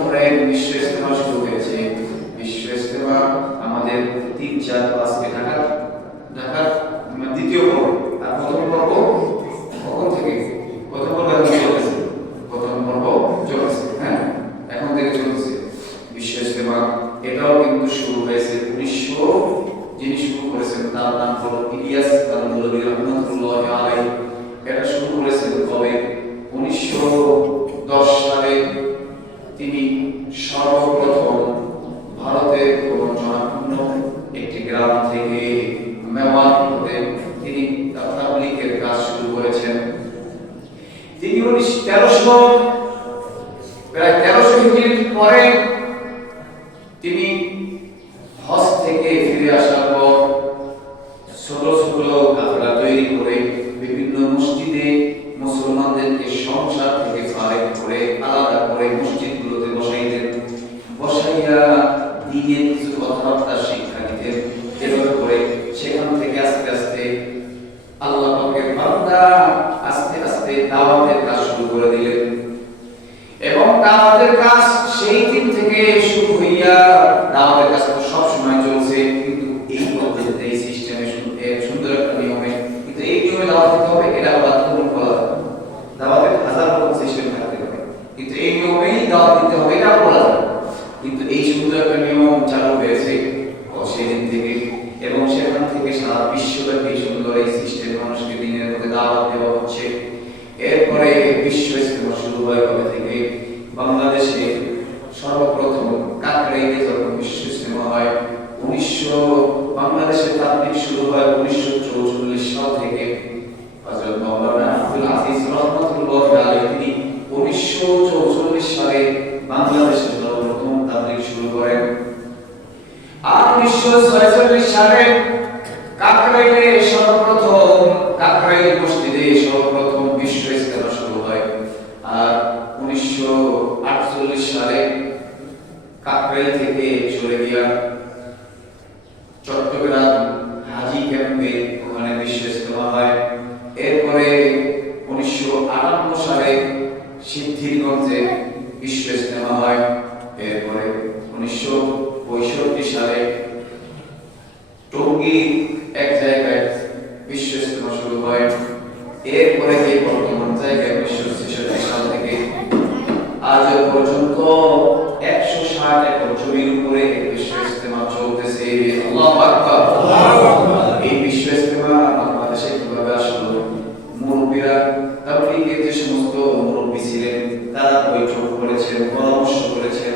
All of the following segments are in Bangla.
ধরেন বিশ্ব ইজতেমা শুরু হয়েছে। বিশ্ব ইজতেমা আমাদের 3, 4, 5 ঢাকার দ্বিতীয় পর্ব। আর প্রথম পর্ব কখন থেকে? প্রথম পর্ব এখন চলছে, প্রথম পর্ব চলছে, হ্যাঁ এখন থেকে চলছে বিশ্ব ইজতেমা। এটাও কিন্তু শুরু হয়েছে 1900, যিনি শুরু করেছেন তার নাম হলো ইলিয়াস আল-মুলবি রহমাতুল্লাহি আলাইহি। এটা শুরু করেছেন কবে? 1910 সালে। তিনি সর্বপ্রথম ভারতের কোন জনপূর্ণ একটি গ্রাম থেকে মেওয়াত হতে তিনি তাবলীগের কাজ শুরু করেছেন। তিনি 1300 হিজরির পরে তিনি হজ থেকে ফিরে আসার পর ছোট ছোট কাফেলা তৈরি করে বিভিন্ন মসজিদে মুসলমানদেরকে সংসার থেকে ফারেক করে আলাদা করে মসজিদগুলোতে বসাইয়া দ্বীনের কিছু কথাবার্তা শিক্ষা দিতেন। এভাবে করে সেখান থেকে আস্তে আস্তে আল্লাহ পাকের বান্দা আস্তে আস্তে দাওয়াতের কাজ শুরু করে দিলেন। এবং দাওয়াতের কাজ সেই দিন থেকে শুরু হইয়া দাওয়াতের কাজ তো সব সময় চলছে, কিন্তু এই পদ্ধতিতে এই সিস্টেমে সুন্দর একটা নিয়মে, কিন্তু এই নিয়মে দাওয়াত দিতে হবে, এটা বাধ্যতামূলক বলা যাবে। দাওয়াতের হাজার রকম সিস্টেম থাকতে পারে, কিন্তু এই নিয়মেই দাওয়াত দিতে হবে এটা বলা যাবে। কিন্তু এই সুন্দর একটা নিয়ম চালু হয়েছে সেদিন থেকে, এবং সেখান থেকে সারা বিশ্বব্যাপী সুন্দর এই সিস্টেম মানুষকে দিনের মধ্যে দাওয়াত দেওয়া হচ্ছে। এরপরে বিশ্ব ইজতেমা শুরু হয় কবে থেকে? বাংলাদেশে সর্বপ্রথম কাকরাইলে যখন বিশ্ব ইজতেমা হয় বাংলাদেশে তাবলীগ শুরু হয় 1944 সাল থেকে। হযরত মাওলানা আব্দুল আজিজ রহমাতুল্লাহি আলাইহি তিনি 1944 সালে বাংলাদেশে সর্বপ্রথম তাবলীগ শুরু করেন। আর 1946 সালে কাকরাইলে কাকরাইল মসজিদে সর্বপ্রথম বিশ্ব ইজতেমা শুরু হয়। আর 1948 সালে কাকরাইল থেকে চলে গিয়া চট্টগ্রাম হাজি ক্যাম্পে ওখানে বিশ্ব ইজতেমা হয়। এরপরে 1958 সালে সিদ্ধিরগঞ্জে বিশ্ব ইজতেমা হয়। এরপরে 1965 সালে টঙ্গী এক জায়গায় বিশ্ব ইজতেমা শুরু হয়। এরপরে এই বর্তমান জায়গায় 1966 সাল থেকে আজ পর্যন্ত 160 একর জমির উপরে বিশ্ব ইজতেমা চলতেছে। আল্লাহু আকবার। এই বিশ্ব ইজতেমা বাংলাদেশে কিভাবে আসলো? মুরব্বীরা তাবলীগের যে সমস্ত মুরব্বী ছিলেন তারা বৈঠক করেছেন, পরামর্শ করেছেন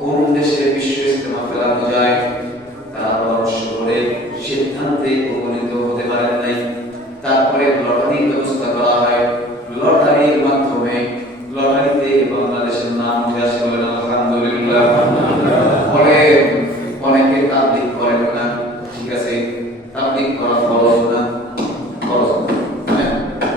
কোন দেশে বিশ্ব ইজতেমা ফেলানো যায়। তারা পরামর্শ করে সিদ্ধান্তে উপনীত হতে পারেন নাই। তারপরে লটারির ব্যবস্থা করা হয়। লটারির মাধ্যমে লটারিতে বাংলাদেশের নাম উঠে আসে, বলেন আলহামদুলিল্লাহ। পরে অনেকে তাবলীগ করেন না, ঠিক আছে, তাবলীগ করা ফরজ না, ফরজ মানে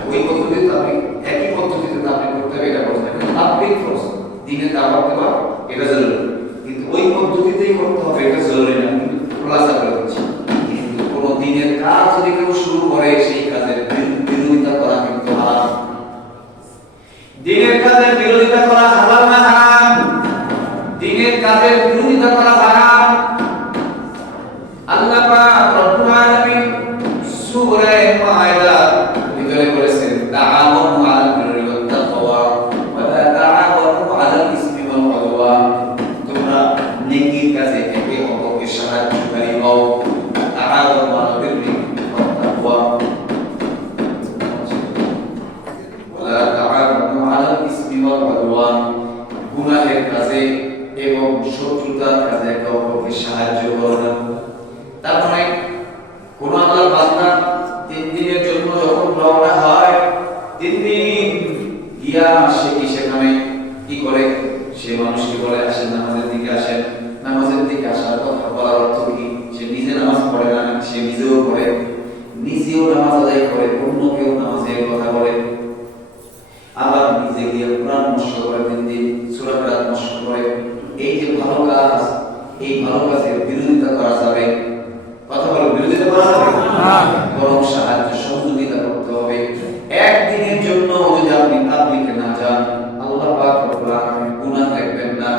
ওই পদ্ধতিতে তাবলীগ, একই পদ্ধতিতে তাবলীগ করতে হবে এটা বলতে হবে। তাবলীগ ফরজ, দ্বীনে দাওয়াত দেওয়া এটা জরুরি, কিন্তু ওই পদ্ধতিতেই করতে হবে এটা জরুরি না, কিন্তু খোলাসা করে দিচ্ছি। কিন্তু কোন দ্বীনের কাজ যদি কেউ শুরু করে সেই কাজের বিরোধিতা করা কিন্তু হারাম। দ্বীনের কাজের বিরোধিতা করা হালাল না হারাম? দ্বীনের কাজের বিরোধিতা করা হারাম। আল্লাহ পাক রব্বুল আলামিন সূরা মায়েদা ভিতরে বলেছেন, তাআওয়ানু আলাল বিররি ওয়াত তাকওয়া ওয়া লা তাআওয়ানু আলাল ইসমি ওয়াল উদওয়ান। তোমরা নেকির কাজে একে অপরকে সাহায্যকারী হও। তাআওয়ানু আলাল বিররি ওয়াত তাকওয়া ওয়া লা তাআওয়ানু আলাল ইসমি ওয়াল উদওয়ান। গুনাহের কাজে এবং শত্রুতার কাজে একে অপরকে সাহায্য করো না। তার মানে কোন আল্লাহর বান্দা 3 দিনের জন্য যখন রওনা হয়, 3 দিন গিয়া সে কি সেখানে কি করে? সে মানুষকে বলে আসেন নামাজের দিকে আসেন। নামাজের দিকে আসার কথা বলার অর্থ কি? সে নিজে নামাজ পড়ে না, সে নিজেও পড়ে, নিজেও নামাজ আদায় করে, অন্যকেও নামাজের কথা বলে, আবার নিজে গিয়ে কোরআন মশক করে, 3 দিন সূরা কেরাত মশক করে। এই যে ভালো কাজ, এই ভালো কাজের বিরোধিতা করা যাবে? কথা বলো, বিরোধিতা করা যাবে না, বরং সাহায্য সহযোগিতা করতে হবে। একদিনের জন্য যদি আপনি তাবলীগে না যান, আল্লাহ পাক রব্বুল আলামিন গুনাহ দেখবেন না।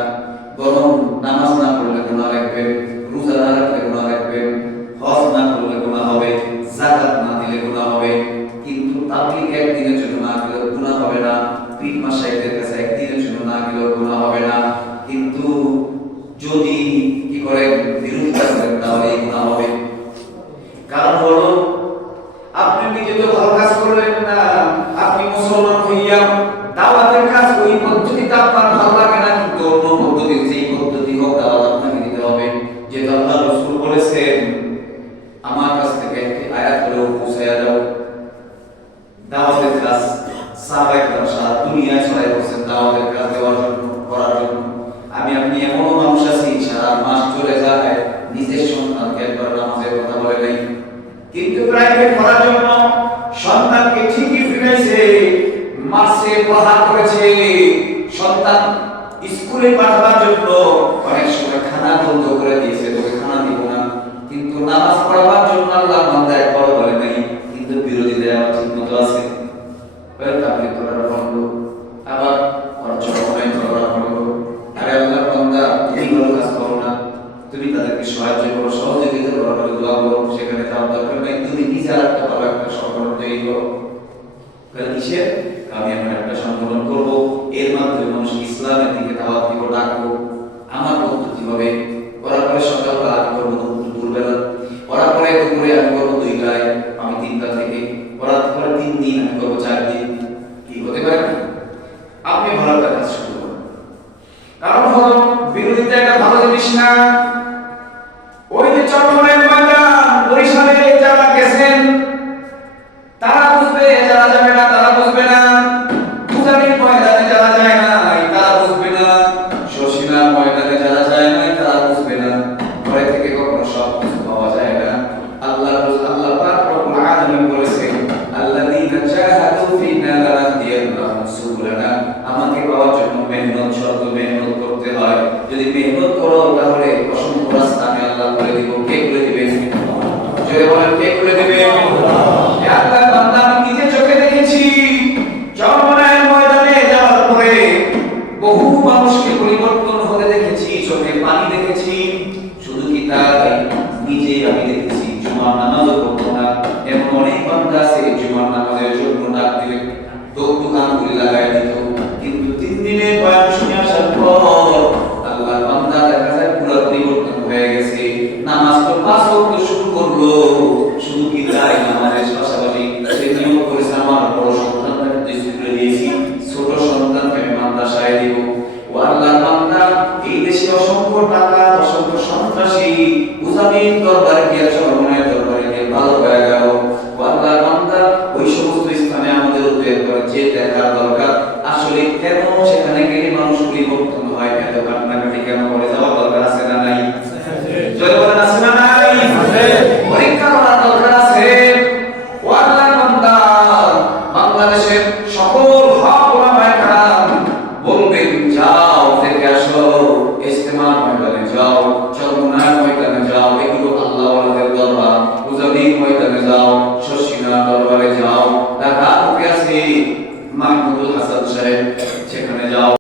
গুনাহ হবে না, কিন্তু যদি কি করেন বিরোধিতা করেন তাহলে এই গুনাহ হবে। কারণ হলো আপনি নিজে তো ভালো কাজ করলেন না, আপনি মুসলমান হইয়া দাওয়াতের কাজ ওই পদ্ধতিতে আপনার ভালো লাগে না, কিন্তু অন্য পদ্ধতি যেই পদ্ধতি হোক দাওয়াত আপনাকে দিতে হবে। যেহেতু আল্লাহ রাসূল বলেছেন আমার কাছ থেকে একটি আয়াত হলেও পৌঁছায়া দাও। দাওয়াতের কাজ সাহাবায়ে কেরাম সারা দুনিয়া ছড়াই পড়ছেন দাওয়াতের কাজ দেওয়ার জন্য, করার জন্য। আমি আপনি এমনও মানুষ আছি সারা মাস চলে যায় নিজের সন্তানকে একবার নামাজের কথা বলে নাই, কিন্তু প্রাইভেট পড়ার জন্য সন্তানকে ঠিকই ফিরাইছে, মাসে প্রহার করেছে। সন্তান স্কুলে পাঠানোর জন্য অনেক সময় খানা বন্ধ করে দিয়েছে, তোকে খানা দিব না, কিন্তু নামাজ পড়াবার জন্য আল্লাহ বান্দা একবার বলে নাই, কিন্তু বিরোধীরা আবার ঠিক মতো আছে। তাবলীগ করার বন্ধ, আবার অনলাইন করার বন্ধ। আরে আল্লাহর বান্দা তুমি ভালো কাজ করো না, তুমি তাদেরকে সাহায্য করো, সহযোগিতা করো, দোয়া করো, সেখানে যাওয়ার দরকার নেই, তুমি নিজে আরেকটা ভালো একটা সংগঠন তৈরি করো। কিসের? আমি আমার একটা সংগঠন করবো, এর মাধ্যমে মানুষ ইসলামের দিকে দাওয়াত দিব, ডাকবো। আমার পদ্ধতি হবে করার পরে সকালবেলা আমি করবো দুপুরবেলা, করার পরে দুপুরে আমি করবো 2টায়, আমি 3টা থেকে করার পরে 3 দিন আমি করবো 4 দিন। কি হতে পারে? আপনি ভালো একটা কাজ শুরু করুন। কারণ হলো বিরোধিতা একটা ভালো জিনিস না। ওই যে চট্টগ্রামের ময়দান, বরিশালে যারা গেছেন তারা বুঝবে, যারা যাবে না তারা বুঝবে না। পূজারীর ময়দানে যারা যায় না তারা বুঝবে না, শশীনার ময়দানে যারা যায় না তারা বুঝবে না। ঘরে থেকে কখনো সব কিছু পাওয়া যায় না। আল্লাহ পাক রব্বুল আলামিন বলেছেন আল্লাযীনা জাহাদু ফিনা লানাহদিয়ান্নাহুম সুবুলানা। আমাকে পাওয়ার জন্য মেহনত, শর্ত মেহনত করতে হয়। যদি মেহনত করো তাহলে অসংখ্য রাস্তা আমি আল্লাহ করে দিব। কে করে দিবেন? জোরে বলেন, কে করে দিবেন? আল্লাহ বান্দা আমি নিজে চোখে দেখেছি, চরমনায়ের ময়দানে যাওয়ার পরে বহু মানুষকে পরিবর্তন হতে দেখেছি, চোখে পানি দেখেছি। শুধু কি তাই, নিজে আমি দেখেছি জুমার নামাজও পড়তো না এমন অনেক বান্দা আছে, জুমার নামাজের জন্য ডাক দিলে দোকানগুলি লাগাই দিত, কিন্তু 3 দিনের বয়ান শুনে আসার পর আল্লাহ বান্দা দেখা যায় পুরো পরিবর্তন হয়ে গেছে। নামাজ তো 5 ওয়াক্ত শুরু করলো, শুধু কি তাই নামাজের পাশাপাশি সে নিয়ম করেছে আমার বড় সন্তানকে স্কুলে দিয়েছি, ছোট সন্তানকে আমি মাদ্রাসায় দিব। ও আল্লাহর বান্দা, এই দেশে অসংখ্য টাকা, অসংখ্য সন্ত্রাসী মুজাহিদ দরবারে গিয়ে, চরমনায়ের দরবারে গিয়ে ভালো হয়ে গেল। ও আল্লাহর বান্দা, ওই সমস্ত স্থানে আমাদের উদ্বেগ করে যে দেখার দরকার আসলে কেন সেখানে গেলে মানুষ পরিবর্তন হয়, এত কান্নাকাটি কেন করে, যাওয়ার দরকার আছে না নাই? জয় বলেন, আছে না নাই? পরীক্ষা করার দরকার আছে। ও আল্লাহর বান্দা, বাংলাদেশের সকল হক ওলামায়ে কেরাম বলবেন যাও থেকে আসো, ইজতেমার ময়দানে যাও, চরমনায়ের ময়দানে যাও, এগুলো আল্লাহ ওয়ালাদের দরবার। মুজাহিদ ময়দানে যাও, শশীনা দরবারে যাও, ঢাকা আছে মাহমুদুল হাসান সাহেব, সেখানে যাও।